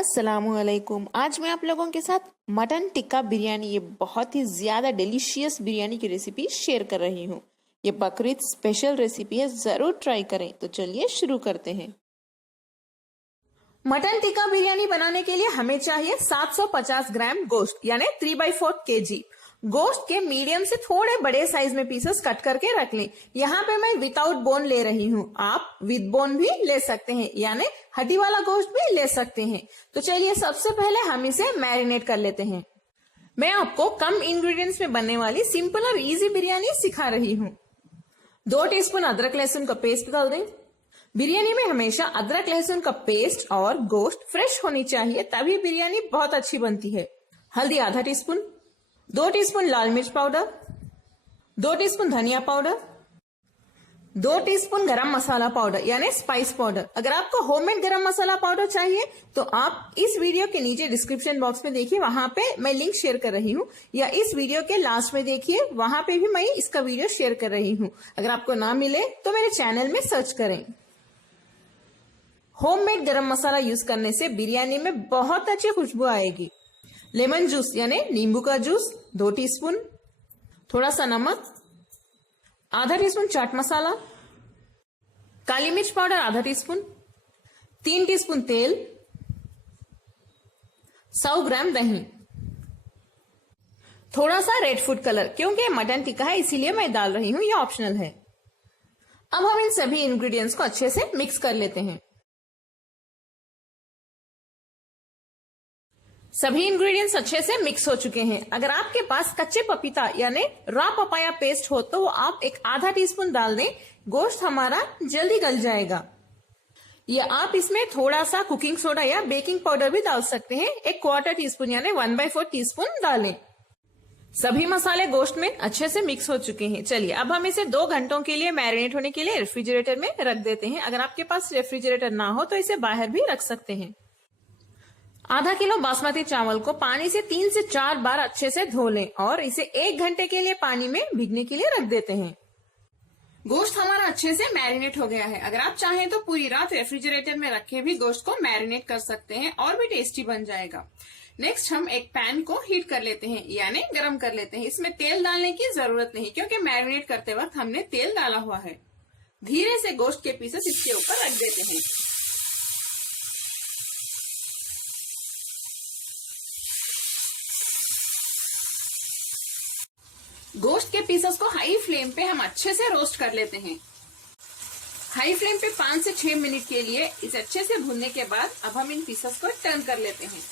अस्सलामुअलैकुम। आज मैं आप लोगों के साथ मटन टिक्का बिरयानी, ये बहुत ही ज्यादा डिलीशियस बिरयानी की रेसिपी शेयर कर रही हूँ। ये बकरीद स्पेशल रेसिपी है, जरूर ट्राई करें। तो चलिए शुरू करते हैं। मटन टिक्का बिरयानी बनाने के लिए हमें चाहिए 750 ग्राम गोश्त यानी 3/4 kg। गोश्त के मीडियम से थोड़े बड़े साइज में पीसेस कट करके रख लें। यहाँ पे मैं विदाउट बोन ले रही हूँ, आप विद बोन भी ले सकते हैं, यानी हड्डी वाला गोश्त भी ले सकते हैं। तो चलिए सबसे पहले हम इसे मैरिनेट कर लेते हैं। मैं आपको कम इंग्रेडिएंट्स में बनने वाली सिंपल और इजी बिरयानी सिखा रही हूँ। 2 टीस्पून अदरक लहसुन का पेस्ट डाल दें। बिरयानी में हमेशा अदरक लहसुन का पेस्ट और गोश्त फ्रेश होनी चाहिए, तभी बिरयानी बहुत अच्छी बनती है। हल्दी आधा टीस्पून, 2 टीस्पून लाल मिर्च पाउडर, 2 टीस्पून धनिया पाउडर, 2 टीस्पून गरम मसाला पाउडर यानी स्पाइस पाउडर। अगर आपको होममेड गरम मसाला पाउडर चाहिए तो आप इस वीडियो के नीचे डिस्क्रिप्शन बॉक्स में देखिए, वहां पे मैं लिंक शेयर कर रही हूँ, या इस वीडियो के लास्ट में देखिए, वहां पे भी मैं इसका वीडियो शेयर कर रही हूँ। अगर आपको ना मिले तो मेरे चैनल में सर्च करें। होममेड गरम मसाला यूज करने से बिरयानी में बहुत अच्छी खुशबू आएगी। लेमन जूस यानी नींबू का जूस 2 टीस्पून, थोड़ा सा नमक, आधा टीस्पून चाट मसाला, काली मिर्च पाउडर आधा टीस्पून, 3 टीस्पून तेल, 100 ग्राम दही, थोड़ा सा रेड फूड कलर, क्योंकि मटन टिक्का है इसीलिए मैं डाल रही हूं, ये ऑप्शनल है। अब हम इन सभी इंग्रेडिएंट्स को अच्छे से मिक्स कर लेते हैं। सभी इंग्रेडिएंट्स अच्छे से मिक्स हो चुके हैं। अगर आपके पास कच्चे पपीता यानी रॉ पपाया पेस्ट हो तो आप एक आधा टीस्पून डाल दें, गोश्त हमारा जल्दी गल जाएगा। या आप इसमें थोड़ा सा कुकिंग सोडा या बेकिंग पाउडर भी डाल सकते हैं, 1/4 टीस्पून यानी 1/4 टीस्पून डालें। सभी मसाले गोश्त में अच्छे से मिक्स हो चुके हैं। चलिए अब हम इसे 2 घंटों के लिए मैरिनेट होने के लिए रेफ्रिजरेटर में रख देते हैं। अगर आपके पास रेफ्रिजरेटर ना हो तो इसे बाहर भी रख सकते हैं। आधा किलो बासमती चावल को पानी से 3 से 4 बार अच्छे से धो लें और इसे 1 घंटे के लिए पानी में भीगने के लिए रख देते हैं। गोश्त हमारा अच्छे से मैरिनेट हो गया है। अगर आप चाहें तो पूरी रात रेफ्रिजरेटर में रखे भी गोश्त को मैरिनेट कर सकते हैं और भी टेस्टी बन जाएगा। नेक्स्ट हम एक पैन को हीट कर लेते हैं यानी गरम कर लेते हैं। इसमें तेल डालने की जरूरत नहीं, क्योंकि मैरिनेट करते वक्त हमने तेल डाला हुआ है। धीरे से गोश्त के पीसेस इसके ऊपर रख देते हैं। गोश्त के पीसेस को हाई फ्लेम पे हम अच्छे से रोस्ट कर लेते हैं। हाई फ्लेम पे 5 से 6 मिनट के लिए इसे अच्छे से भूनने के बाद अब हम इन पीसेस को टर्न कर लेते हैं।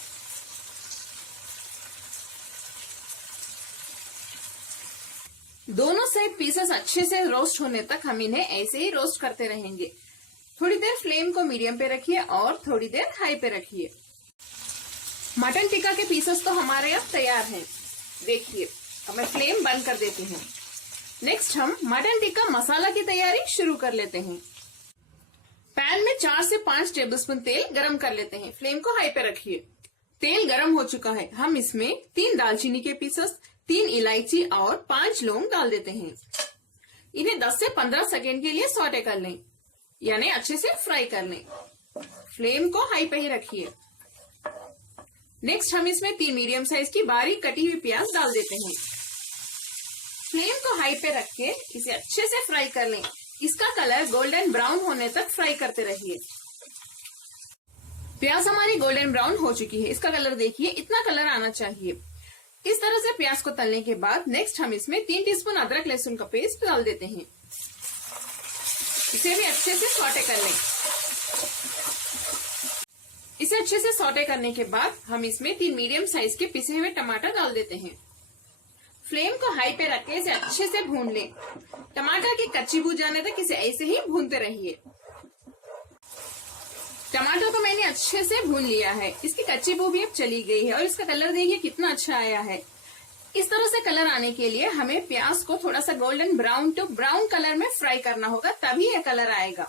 दोनों साइड पीसेस अच्छे से रोस्ट होने तक हम इन्हें ऐसे ही रोस्ट करते रहेंगे। थोड़ी देर फ्लेम को मीडियम पे रखिए और थोड़ी देर हाई पे रखिए। मटन टिक्का के पीसेस तो हमारे अब तैयार हैं। देखिए अब मैं फ्लेम बंद कर देती हूँ। नेक्स्ट हम मटन टिक्का मसाला की तैयारी शुरू कर लेते हैं। पैन में 4 से 5 टेबलस्पून तेल गरम कर लेते हैं। फ्लेम को हाई पे रखिए। तेल गरम हो चुका है। हम इसमें 3 दालचीनी के पीसेस, 3 इलायची और 5 लौंग डाल देते हैं। इन्हें 10 से 15 सेकेंड के लिए सौटे कर लें, यानी अच्छे से फ्राई कर लें। फ्लेम को हाई पे ही रखिए। नेक्स्ट हम इसमें 3 मीडियम साइज की बारीक कटी हुई प्याज डाल देते हैं। फ्लेम को हाई पे रख के इसे अच्छे से फ्राई कर लें। इसका कलर गोल्डन ब्राउन होने तक फ्राई करते रहिए। प्याज हमारी गोल्डन ब्राउन हो चुकी है। इसका कलर देखिए, इतना कलर आना चाहिए। इस तरह से प्याज को तलने के बाद नेक्स्ट हम इसमें 3 टीस्पून अदरक लहसुन का पेस्ट डाल देते हैं। इसे भी अच्छे से सौटे कर लें। इसे अच्छे से सौटे करने के बाद हम इसमें 3 मीडियम साइज के पिसे हुए टमाटर डाल देते हैं। फ्लेम को हाई पे रख के इसे अच्छे से भून लें। टमाटर की कच्ची बू जाने तक इसे ऐसे ही भूनते रहिए। टमाटर को मैंने अच्छे से भून लिया है। इसकी कच्ची बू भी अब चली गई है और इसका कलर देखिए कितना अच्छा आया है। इस तरह से कलर आने के लिए हमें प्याज को थोड़ा सा golden brown to brown colour में फ्राई करना होगा, तभी यह कलर आएगा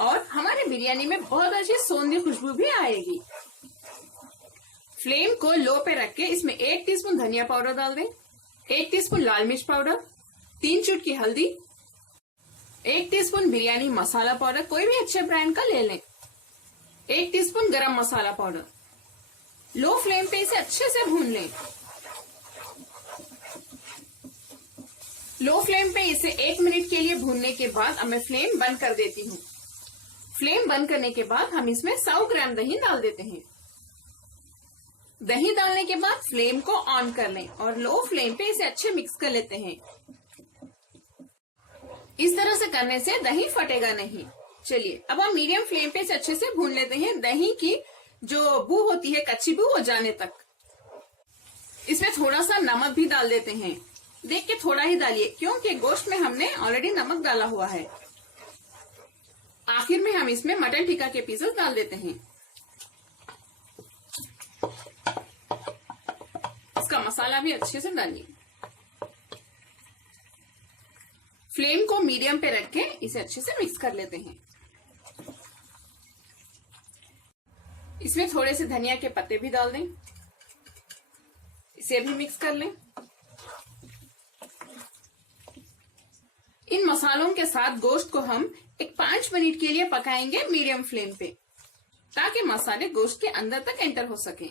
और हमारे बिरयानी में बहुत अच्छी सौंधी खुशबू भी आएगी। फ्लेम को लो पे रख के इसमें 1 टीस्पून धनिया पाउडर डाल दें, 1 टीस्पून लाल मिर्च पाउडर, 3 चुटकी हल्दी, 1 टीस्पून बिरयानी मसाला पाउडर, कोई भी अच्छे ब्रांड का ले लें, 1 टीस्पून गरम मसाला पाउडर, लो फ्लेम पे इसे अच्छे से भून लें। लो फ्लेम पे इसे 1 मिनट के लिए भूनने के बाद अब मैं फ्लेम बंद कर देती हूँ। फ्लेम बंद करने के बाद हम इसमें 100 ग्राम दही डाल देते हैं। दही डालने के बाद फ्लेम को ऑन कर लें और लो फ्लेम पे इसे अच्छे मिक्स कर लेते हैं। इस तरह से करने से दही फटेगा नहीं। चलिए अब हम मीडियम फ्लेम पे इसे अच्छे से भून लेते हैं। दही की जो बू होती है, कच्ची बू, वो जाने तक। इसमें थोड़ा सा नमक भी डाल देते हैं। देख के थोड़ा ही डालिए क्योंकि गोश्त में हमने ऑलरेडी नमक डाला हुआ है। आखिर में हम इसमें मटन टिक्का के पीसेस डाल देते हैं। इसका मसाला भी अच्छे से डालिए। फ्लेम को मीडियम पे रख के इसे अच्छे से मिक्स कर लेते हैं। इसमें थोड़े से धनिया के पत्ते भी डाल दें। इसे भी मिक्स कर लें। इन मसालों के साथ गोश्त को हम एक 5 मिनट के लिए पकाएंगे मीडियम फ्लेम पे, ताकि मसाले गोश्त के अंदर तक एंटर हो सके।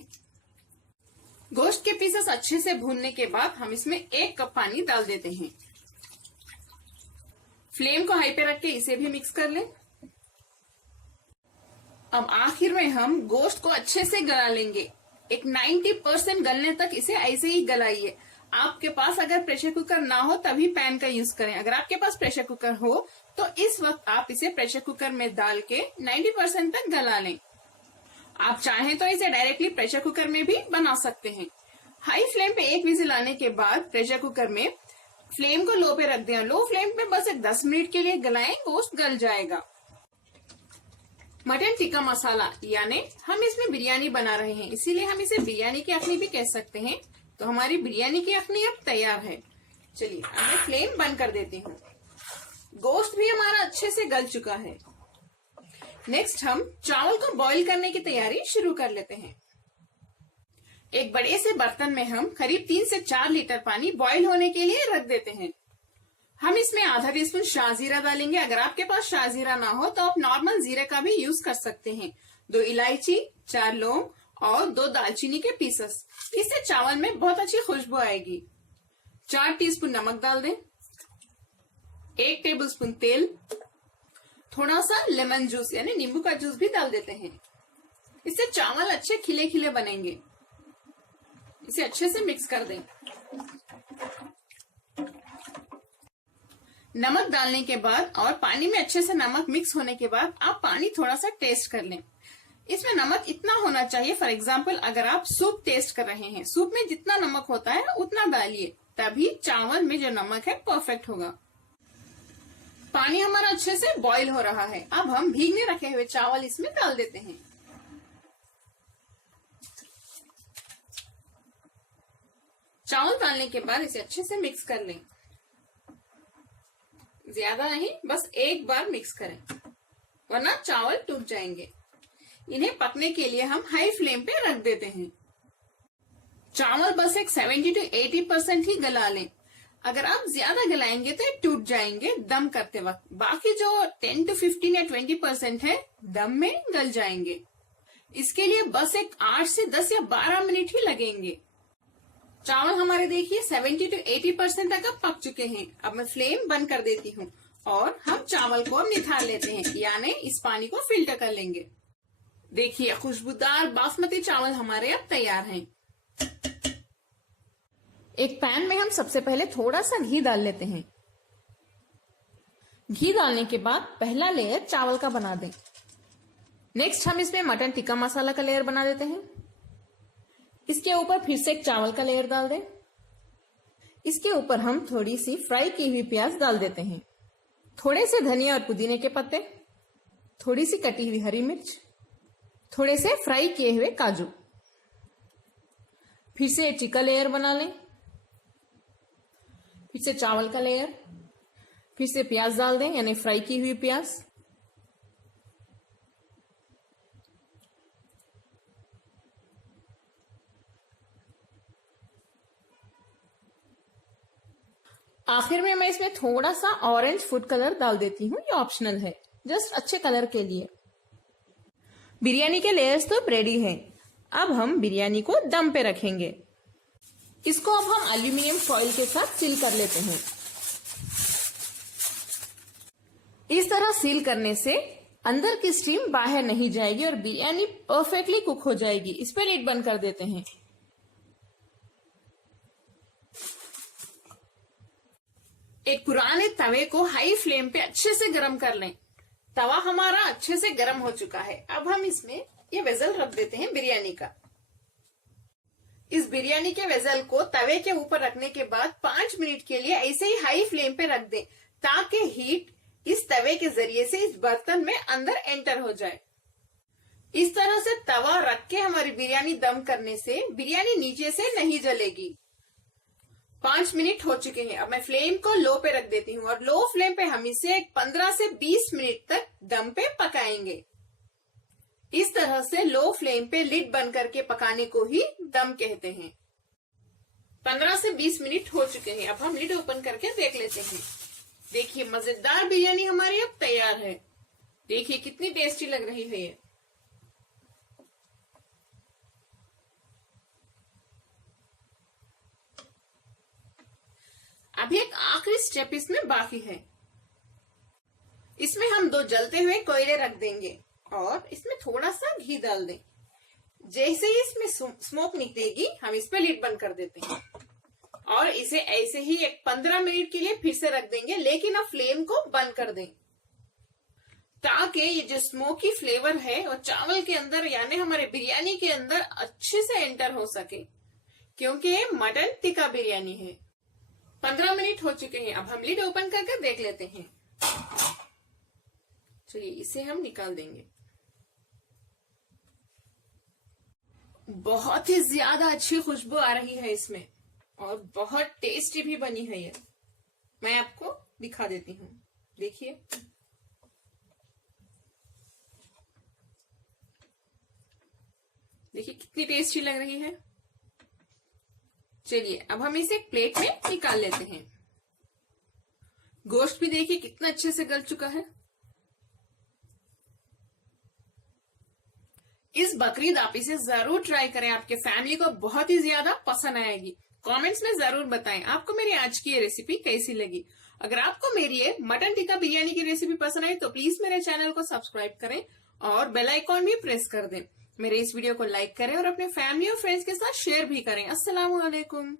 गोश्त के पीसेस अच्छे से भूनने के बाद हम इसमें 1 कप पानी डाल देते हैं। फ्लेम को हाई पे रख के इसे भी मिक्स कर लें। अब आखिर में हम गोश्त को अच्छे से गला लेंगे। एक 90% गलने तक इसे ऐसे ही गलाइए। आपके पास अगर प्रेशर कुकर ना हो तभी पैन का यूज करें। अगर आपके पास प्रेशर कुकर हो तो इस वक्त आप इसे प्रेशर कुकर में डाल के 90% तक गला लें। आप चाहें तो इसे डायरेक्टली प्रेशर कुकर में भी बना सकते हैं। हाई फ्लेम पे 1 विजिल आने के बाद प्रेशर कुकर में फ्लेम को लो पे रख दें। लो फ्लेम पे बस एक 10 मिनट के लिए गलाएं, गोश्त गल जाएगा। मटन टिक्का मसाला यानी हम इसमें बिरयानी बना रहे हैं, इसीलिए हम इसे बिरयानी की अखनी भी कह सकते हैं। तो हमारी बिरयानी की अखनी अब तैयार है। चलिए अब मैं फ्लेम बंद कर देती हूँ। गोश्त भी हमारा अच्छे से गल चुका है। नेक्स्ट हम चावल को बॉईल करने की तैयारी शुरू कर लेते हैं। एक बड़े से बर्तन में हम करीब 3 से 4 लीटर पानी बॉईल होने के लिए रख देते हैं। हम इसमें आधा टीस्पून शाहजीरा डालेंगे। अगर आपके पास शाहजीरा ना हो तो आप नॉर्मल जीरे का भी यूज कर सकते हैं। 2 इलायची, 4 लौंग और 2 दालचीनी के पीसेस। इससे चावल में बहुत अच्छी खुशबू आएगी। 4 टीस्पून नमक डाल दें। 1 टेबलस्पून तेल, थोड़ा सा लेमन जूस यानी नींबू का जूस भी डाल देते हैं। इससे चावल अच्छे खिले खिले बनेंगे। इसे अच्छे से मिक्स कर दें। नमक डालने के बाद और पानी में अच्छे से नमक मिक्स होने के बाद आप पानी थोड़ा सा टेस्ट कर लें। इसमें नमक इतना होना चाहिए, फॉर एग्जाम्पल अगर आप सूप टेस्ट कर रहे हैं, सूप में जितना नमक होता है उतना डालिए, तभी चावल में जो नमक है परफेक्ट होगा। पानी हमारा अच्छे से बॉईल हो रहा है। अब हम भीगने रखे हुए चावल इसमें डाल देते हैं। चावल डालने के बाद इसे अच्छे से मिक्स कर लें। ज्यादा नहीं, बस एक बार मिक्स करें, वरना चावल टूट जाएंगे। इन्हें पकने के लिए हम हाई फ्लेम पे रख देते हैं। चावल बस एक 70 से 80% ही गला लें। अगर आप ज्यादा गलाएंगे तो ये टूट जाएंगे दम करते वक्त। बाकी जो 10 से 15 या 20% है दम में गल जाएंगे। इसके लिए बस एक 8 से 10 या 12 मिनट ही लगेंगे। चावल हमारे देखिए 70 से 80% तक अब पक चुके हैं। अब मैं फ्लेम बंद कर देती हूँ और हम चावल को निथार लेते हैं, यानी इस पानी को फिल्टर कर लेंगे। देखिए खुशबूदार बासमती चावल हमारे अब तैयार हैं। एक पैन में हम सबसे पहले थोड़ा सा घी डाल लेते हैं। घी डालने के बाद पहला लेयर चावल का बना दें। नेक्स्ट हम इसमें मटन टिक्का मसाला का लेयर बना देते हैं। इसके ऊपर फिर से एक चावल का लेयर डाल दें। इसके ऊपर हम थोड़ी सी फ्राई की हुई प्याज डाल देते हैं, थोड़े से धनिया और पुदीने के पत्ते, थोड़ी सी कटी हुई हरी मिर्च, थोड़े से फ्राई किए हुए काजू। फिर से एक टिक्का लेयर बना लें। फिर से चावल का लेयर, फिर से प्याज डाल दें यानी फ्राई की हुई प्याज। आखिर में मैं इसमें थोड़ा सा ऑरेंज फूड कलर डाल देती हूँ, ये ऑप्शनल है, जस्ट अच्छे कलर के लिए। बिरयानी के लेयर्स तो रेडी हैं। अब हम बिरयानी को दम पे रखेंगे। इसको अब हम एल्यूमिनियम फॉइल के साथ सील कर लेते हैं। इस तरह सील करने से अंदर की स्टीम बाहर नहीं जाएगी और बिरयानी परफेक्टली कुक हो जाएगी। इस पे लिड बंद कर देते हैं। एक पुराने तवे को हाई फ्लेम पे अच्छे से गरम कर लें। तवा हमारा अच्छे से गरम हो चुका है। अब हम इसमें ये वेसल रख देते हैं बिरयानी का। इस बिरयानी के वेसल को तवे के ऊपर रखने के बाद 5 मिनट के लिए ऐसे ही हाई फ्लेम पे रख दें, ताकि हीट इस तवे के जरिए से इस बर्तन में अंदर एंटर हो जाए। इस तरह से तवा रख के हमारी बिरयानी दम करने से बिरयानी नीचे से नहीं जलेगी। 5 मिनट हो चुके हैं। अब मैं फ्लेम को लो पे रख देती हूँ और लो फ्लेम पे हम इसे 15 से 20 मिनट तक दम पे पकाएंगे। इस तरह से लो फ्लेम पे लिड बंद करके पकाने को ही दम कहते हैं। 15 से 20 मिनट हो चुके हैं। अब हम लिड ओपन करके देख लेते हैं। देखिए मजेदार बिरयानी हमारी अब तैयार है। देखिए कितनी टेस्टी लग रही है ये। अभी एक आखिरी स्टेप इसमें बाकी है। इसमें हम 2 जलते हुए कोयले रख देंगे और इसमें थोड़ा सा घी डाल दें। जैसे ही इसमें स्मोक निकलेगी हम इस पे लिड बंद कर देते हैं और इसे ऐसे ही एक 15 मिनट के लिए फिर से रख देंगे, लेकिन अब फ्लेम को बंद कर दें, ताकि ये जो स्मोकी फ्लेवर है वो चावल के अंदर यानी हमारे बिरयानी के अंदर अच्छे से एंटर हो सके, क्योंकि ये मटन टिक्का बिरयानी है। 15 मिनट हो चुके हैं। अब हम लिड ओपन करके देख लेते हैं। चलिए इसे हम निकाल देंगे। बहुत ही ज्यादा अच्छी खुशबू आ रही है इसमें और बहुत टेस्टी भी बनी है ये। मैं आपको दिखा देती हूँ। देखिए देखिए कितनी टेस्टी लग रही है। चलिए अब हम इसे एक प्लेट में निकाल लेते हैं। गोश्त भी देखिए कितना अच्छे से गल चुका है। इस बकरीद आप इसे जरूर ट्राई करें, आपके फैमिली को बहुत ही ज्यादा पसंद आएगी। कमेंट्स में जरूर बताएं आपको मेरी आज की ये रेसिपी कैसी लगी। अगर आपको मेरी ये मटन टिक्का बिरयानी की रेसिपी पसंद आई तो प्लीज मेरे चैनल को सब्सक्राइब करें और बेल आइकॉन भी प्रेस कर दें। मेरे इस वीडियो को लाइक करें और अपने फैमिली और फ्रेंड्स के साथ शेयर भी करें। अस्सलाम वालेकुम।